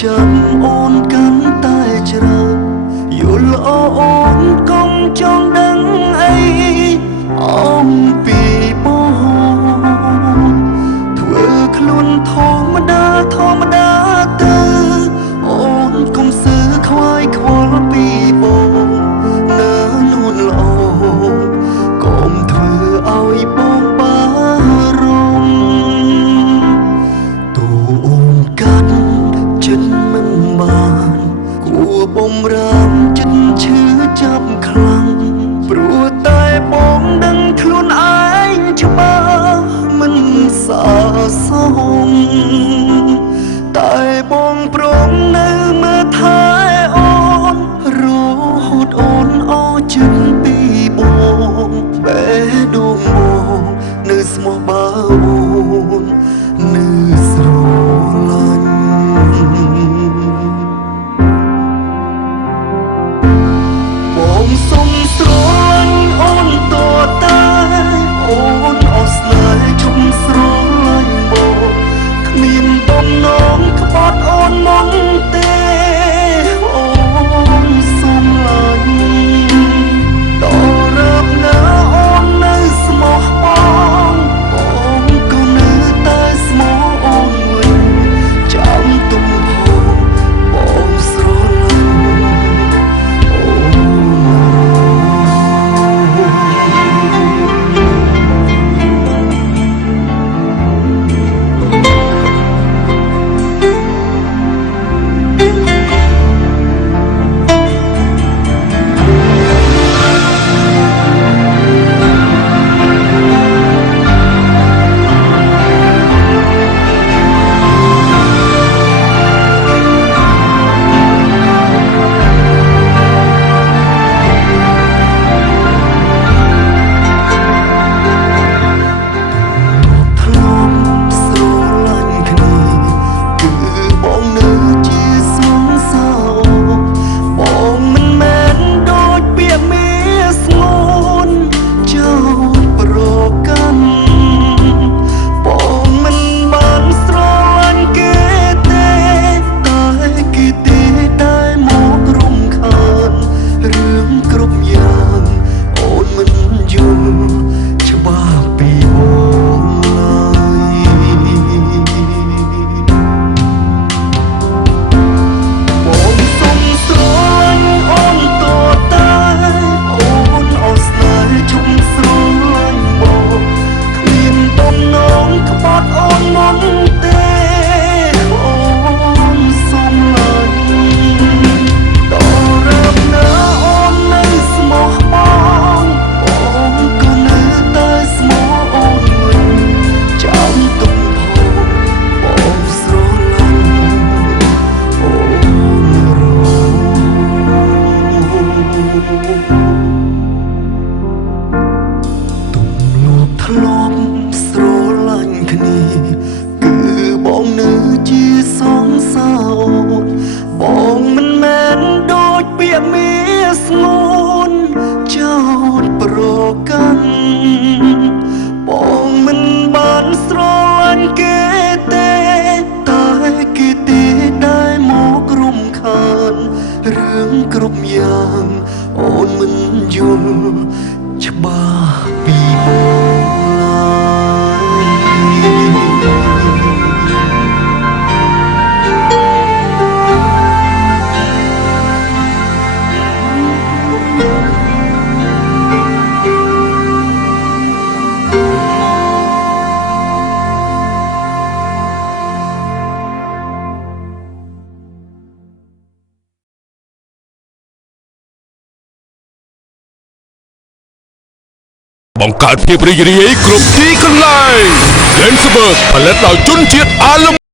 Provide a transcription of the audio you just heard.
ចាំអូនកាន់តែច្រើនយល់អូនកុំចង់ដឹងអីអំពីបងធ្វើខ្លួនធម្មតាទៅអូនកុំស៊ឺខ្វាយខ្វល់ពីបងណានួនល្អកុំធ្វើឲ្យបងបារម្ភទូអូនកាត់ចិត្តមិនបានគួបំរាមចិត្តឈឺចាប់ខ្លាំងព្រោះតែបងដឹងខ្លួនឯងច្បាស់មិនសាសមតែបងព្រមនៅមើលថែអូនរហូតអូនអស់ចិត្តពីបងបេះដូងមកនៅស្មោះបើអូននៅស្រឡាញ់បងសុំស្រឡាញ់អូនតតែអូនអស់ស្នេហ៍ជុំស្រឡាញ់បងគ្មានបំណងក្បត់អូនមកទេអូនសុំឡាញ់តរើបណាអូននៅស្មោះបងបងក៏នៅតែស្មោះអូនវិញចាំទុំផងបងស្រឡាញ់ធ្លាប់ស្រឡាញ់គ្នាគឺបងនៅជាសងសាអូនបងមិនមែនដូចពាក្យមាស្ងួនចោតប្រកាន់បងមិនបានស្រឡាញ់គេទេតែគេទេដែលមករំខានរឿងគ្រប់យ៉ាងអូនមិនយល់ច្បាស់ពីបងបង្កើតភាពរីករាយគ្រប់ទីកន្លែង Lensberg ផលិតដោយជនជាតិអាល្លឺ